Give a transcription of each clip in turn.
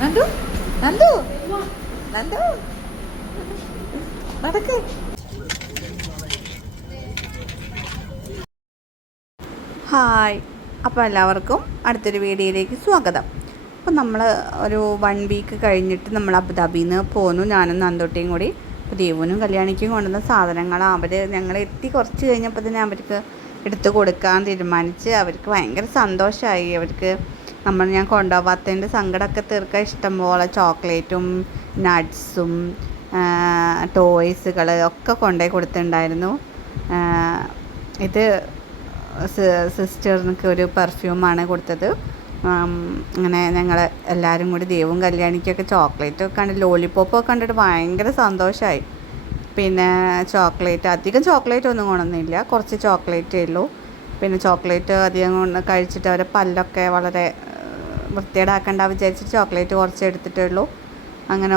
നന്ദു നന്ദു നന്ദു നടക്ക്. ഹായ്, അപ്പോൾ എല്ലാവർക്കും അടുത്തൊരു വീഡിയോയിലേക്ക് സ്വാഗതം. അപ്പോൾ നമ്മൾ ഒരു 1 വീക്ക് കഴിഞ്ഞിട്ട് നമ്മൾ അബുദാബിയിൽ നിന്ന് പോന്നു, ഞാനും നന്ദോട്ടിയും കൂടി. അപ്പോൾ ദേവുനും കല്യാണിക്കും കൊണ്ടുവന്ന സാധനങ്ങൾ ഞങ്ങൾ എത്തി കുറച്ച് കഴിഞ്ഞപ്പോൾ തന്നെ അവർക്ക് എടുത്തു കൊടുക്കാൻ തീരുമാനിച്ച്. അവർക്ക് ഭയങ്കര സന്തോഷമായി. ഞാൻ കൊണ്ടുപോകാത്തതിൻ്റെ സങ്കടമൊക്കെ തീർക്കാൻ ഇഷ്ടംപോലെ ചോക്ലേറ്റും നട്ട്സും ടോയ്സുകൾ ഒക്കെ കൊണ്ടുപോയി കൊടുത്തിട്ടുണ്ടായിരുന്നു. ഇത് സിസ്റ്ററിനൊക്കെ ഒരു പെർഫ്യൂമാണ് കൊടുത്തത്. അങ്ങനെ ഞങ്ങൾ എല്ലാവരും കൂടി ദേവും കല്യാണിക്കൊക്കെ ചോക്ലേറ്റൊക്കെ കണ്ട് ലോലിപ്പോപ്പൊക്കെ കണ്ടിട്ട് ഭയങ്കര സന്തോഷമായി. പിന്നെ അധികം ചോക്ലേറ്റ് ഒന്നും കൊണ്ടുവന്നില്ല, കുറച്ച് ചോക്ലേറ്റേ ഉള്ളൂ. പിന്നെ ചോക്ലേറ്റ് അധികം കഴിച്ചിട്ട് അവരെ പല്ലൊക്കെ വളരെ വൃത്തികേടാക്കണ്ട വിചാരിച്ചിട്ട് ചോക്ലേറ്റ് കുറച്ച് എടുത്തിട്ടേ ഉള്ളൂ. അങ്ങനെ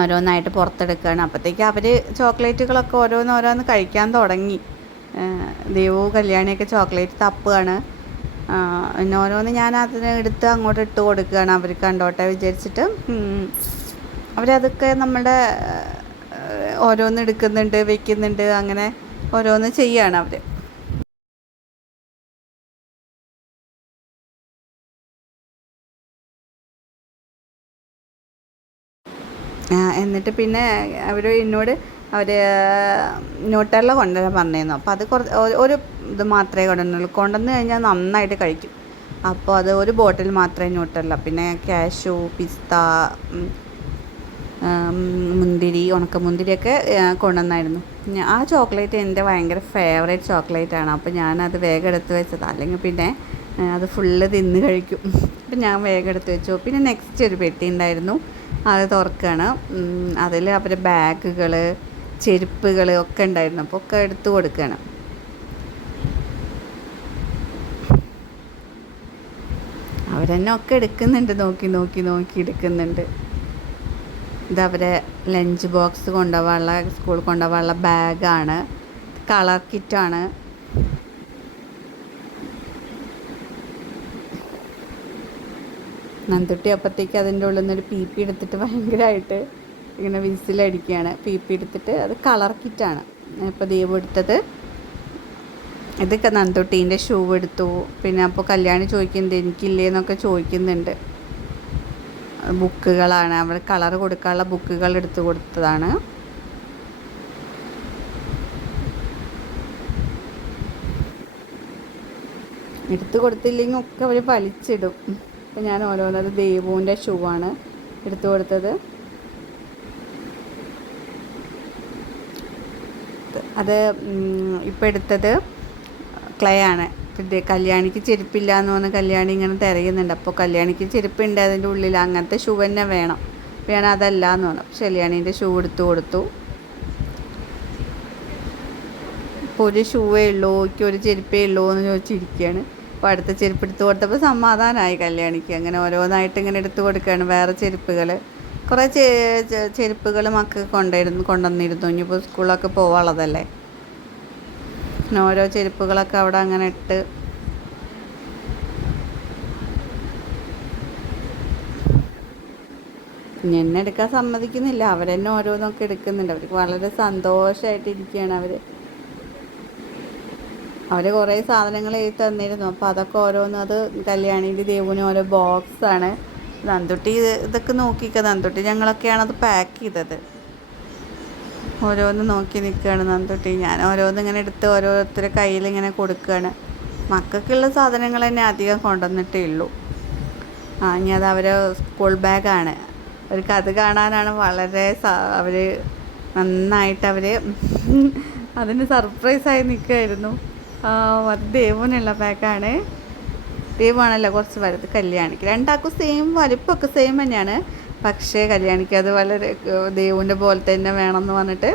ഓരോന്നായിട്ട് പുറത്തെടുക്കുകയാണ്. അപ്പോഴത്തേക്ക് അവർ ചോക്ലേറ്റുകളൊക്കെ ഓരോന്ന് കഴിക്കാൻ തുടങ്ങി. ദേവു കല്യാണിയൊക്കെ ചോക്ലേറ്റ് തപ്പുകയാണ്. പിന്നെ ഓരോന്ന് ഞാൻ അതിന് എടുത്ത് അങ്ങോട്ട് ഇട്ട് കൊടുക്കുകയാണ്, അവർ കണ്ടോട്ടെ വിചാരിച്ചിട്ട്. അവരതൊക്കെ നമ്മുടെ ഓരോന്ന് എടുക്കുന്നുണ്ട്, വെക്കുന്നുണ്ട്, അങ്ങനെ ഓരോന്ന് ചെയ്യുകയാണ് അവർ. എന്നിട്ട് പിന്നെ എന്നോട് ന്യൂട്ടെല്ല കൊണ്ടുവരാൻ പറഞ്ഞിരുന്നു. അപ്പോൾ അത് ഒരു ഇത് മാത്രമേ കൊണ്ടുവന്നു കഴിഞ്ഞാൽ നന്നായിട്ട് കഴിക്കും. അപ്പോൾ അത് ഒരു ബോട്ടിൽ മാത്രമേ ന്യൂട്ടെല്ല. പിന്നെ കാഷ്യൂ, പിസ്ത, ഉണക്കമുന്തിരിയൊക്കെ കൊണ്ടുവന്നായിരുന്നു. ആ ചോക്ലേറ്റ് എൻ്റെ ഭയങ്കര ഫേവറേറ്റ് ചോക്ലേറ്റാണ്. അപ്പോൾ ഞാനത് വേഗം എടുത്ത് വെച്ചത്, അല്ലെങ്കിൽ പിന്നെ അത് ഫുള്ള് തിന്ന് കഴിക്കും. അപ്പം ഞാൻ വേഗം എടുത്ത് വെച്ചു. പിന്നെ നെക്സ്റ്റ് ഒരു പെട്ടി ഉണ്ടായിരുന്നു, അത് തുറക്കുകയാണ്. അതിൽ അവരുടെ ബാഗുകൾ, ചെരുപ്പുകൾ ഒക്കെ ഉണ്ടായിരുന്നു. അപ്പോൾ ഒക്കെ എടുത്തു കൊടുക്കുകയാണ്. അവരെന്നെ ഒക്കെ എടുക്കുന്നുണ്ട്, നോക്കി എടുക്കുന്നുണ്ട്. ഇതവരെ ലഞ്ച് ബോക്സ് കൊണ്ടുപോകാനുള്ള, സ്കൂൾ കൊണ്ടുപോകാനുള്ള ബാഗാണ്, കളർ കിറ്റാണ്. നന്ദുട്ടി അപ്പോഴത്തേക്ക് അതിൻ്റെ ഉള്ളിൽ നിന്നൊരു പി എടുത്തിട്ട് ഭയങ്കരമായിട്ട് ഇങ്ങനെ വിസിലടിക്കുകയാണ്. പി എടുത്തിട്ട് അത് കളർ കിറ്റാണ്. ഇപ്പോൾ ദേവ് എടുത്തത് ഇതൊക്കെ. നന്ദുട്ടീൻ്റെ ഷൂ എടുത്തു. പിന്നെ അപ്പോൾ കല്യാണി ചോദിക്കുന്നത് എനിക്കില്ലേ എന്നൊക്കെ ചോദിക്കുന്നുണ്ട്. ബുക്കുകളാണ്, അവൾ കളർ കൊടുക്കാനുള്ള ബുക്കുകൾ എടുത്തു കൊടുത്തതാണ്. എടുത്തു കൊടുത്തില്ലെങ്കിൽ ഒക്കെ അവർ വലിച്ചിടും. അപ്പം ഞാൻ ഓരോന്നത് ദേവുവിൻ്റെ ഷൂ ആണ് എടുത്തു കൊടുത്തത്. അത് ഇപ്പോൾ എടുത്തത് ക്ലേ ആണ്. കല്യാണിക്ക് ചെരുപ്പില്ല എന്ന് പറഞ്ഞ് കല്യാണി ഇങ്ങനെ തിരയുന്നുണ്ട്. അപ്പോൾ കല്യാണിക്ക് ചെരുപ്പുണ്ട് അതിൻ്റെ ഉള്ളിൽ, അങ്ങനത്തെ ഷൂ തന്നെ വേണം. അപ്പോൾ ഞാൻ അതല്ല എന്ന് പറഞ്ഞു. അപ്പോൾ കല്യാണീൻ്റെ ഷൂ എടുത്തു കൊടുത്തു. ഇപ്പോൾ ഒരു ഷൂവേ ഉള്ളൂ, ഒരു ചെരുപ്പേ ഉള്ളൂ എന്ന് ചോദിച്ചിരിക്കുകയാണ്. അപ്പോൾ അടുത്ത ചെരുപ്പ് എടുത്ത് കൊടുത്തപ്പോൾ സമാധാനമായി കല്യാണിക്ക്. അങ്ങനെ ഓരോന്നായിട്ട് ഇങ്ങനെ എടുത്തു കൊടുക്കുകയാണ്. വേറെ ചെരുപ്പുകൾ, കുറേ ചെരുപ്പുകൾ മക്കൾക്ക് കൊണ്ടുവന്നിരുന്നു. ഇനിയിപ്പോൾ സ്കൂളൊക്കെ പോകാനുള്ളതല്ലേ. പിന്നെ ഓരോ ചെരുപ്പുകളൊക്കെ അവിടെ അങ്ങനെ ഇട്ട്. എന്നെ എടുക്കാൻ സമ്മതിക്കുന്നില്ല, അവരെന്നെ ഓരോന്നൊക്കെ എടുക്കുന്നുണ്ട്. അവർക്ക് വളരെ സന്തോഷമായിട്ടിരിക്കുകയാണ്. അവർ കുറേ സാധനങ്ങൾ എഴുതി തന്നിരുന്നു. അപ്പോൾ അതൊക്കെ ഓരോന്നും, അത് കല്യാണിൻ്റെ ദേവുവിന് ഓരോ ബോക്സാണ്. നന്ദുട്ടി ഇതൊക്കെ നോക്കിക്കുക. നന്ദുട്ടി ഞങ്ങളൊക്കെയാണ് അത് പാക്ക് ചെയ്തത്. ഓരോന്ന് നോക്കി നിൽക്കുകയാണ് നന്ദുട്ടി. ഞാൻ ഓരോന്ന് ഇങ്ങനെ എടുത്ത് ഓരോരുത്തരുടെ കയ്യിൽ ഇങ്ങനെ കൊടുക്കുകയാണ്. മക്കൾക്കുള്ള സാധനങ്ങൾ തന്നെ അധികം കൊണ്ടുവന്നിട്ടേ ഉള്ളൂ. ഇനി അത് അവരെ സ്കൂൾ ബാഗാണ്. അവർക്ക് അത് കാണാനാണ് വളരെ അവർ നന്നായിട്ട് അതിന് സർപ്രൈസായി നിൽക്കുമായിരുന്നു. അത് ദേവുവിനുള്ള ബാഗാണ്. ദേവുവാണല്ലോ കുറച്ച് വലുത്. കല്യാണിക്ക് രണ്ടാൾക്കും സെയിം വലിപ്പമൊക്കെ സെയിം തന്നെയാണ്. പക്ഷേ കല്യാണിക്ക് അത് വളരെ ദേവുവിൻ്റെ പോലെ തന്നെ വേണമെന്ന് പറഞ്ഞിട്ട്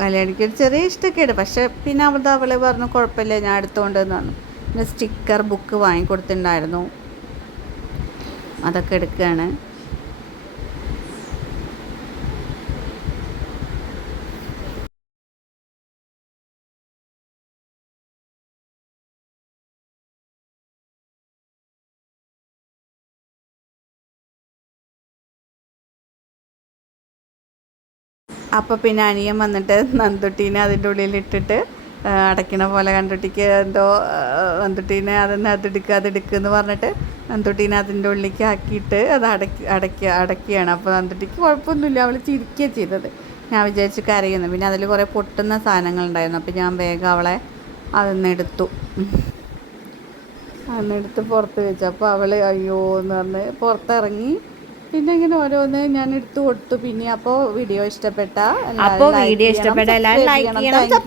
കല്യാണിക്ക് ഒരു ചെറിയ ഇഷ്ടമൊക്കെയുണ്ട്. പക്ഷേ പിന്നെ അവളെ പറഞ്ഞു കുഴപ്പമില്ല, ഞാൻ എടുത്തുകൊണ്ടെന്ന് പറഞ്ഞു. പിന്നെ സ്റ്റിക്കർ ബുക്ക് വാങ്ങിക്കൊടുത്തിട്ടുണ്ടായിരുന്നു, അതൊക്കെ എടുക്കുകയാണ്. അപ്പോൾ പിന്നെ അനിയൻ വന്നിട്ട് നന്ദുട്ടീനെ അതിൻ്റെ ഉള്ളിലിട്ടിട്ട് അടയ്ക്കണ പോലെ നന്ദുട്ടിക്ക് എന്തോ നന്ദുട്ടീനെ അതെടുക്കുക എന്ന് പറഞ്ഞിട്ട് നന്ദുട്ടീനെ അതിൻ്റെ ഉള്ളിലേക്ക് ആക്കിയിട്ട് അത് അടയ്ക്കുകയാണ്. അപ്പോൾ നന്ദുട്ടിക്ക് കുഴപ്പമൊന്നുമില്ല, അവൾ ചിരിക്കുകയാണ് ചെയ്തത്. ഞാൻ വിചാരിച്ച് കരയുന്നു. പിന്നെ അതിൽ കുറേ പൊട്ടുന്ന സാധനങ്ങളുണ്ടായിരുന്നു. അപ്പോൾ ഞാൻ വേഗം അവളെ അതൊന്നെടുത്തു പുറത്ത് വെച്ചു. അപ്പോൾ അവൾ അയ്യോ എന്ന് പറഞ്ഞ് പുറത്തിറങ്ങി. പിന്നെ ഇങ്ങനെ ഓരോന്ന് ഞാൻ എടുത്തു കൊടുത്തു. പിന്നെ അപ്പോൾ വീഡിയോ ഇഷ്ടപ്പെട്ട എല്ലാവരും ലൈക്ക് ചെയ്യണം, സബ്സ്ക്രൈബ് ചെയ്യണം. Thank you.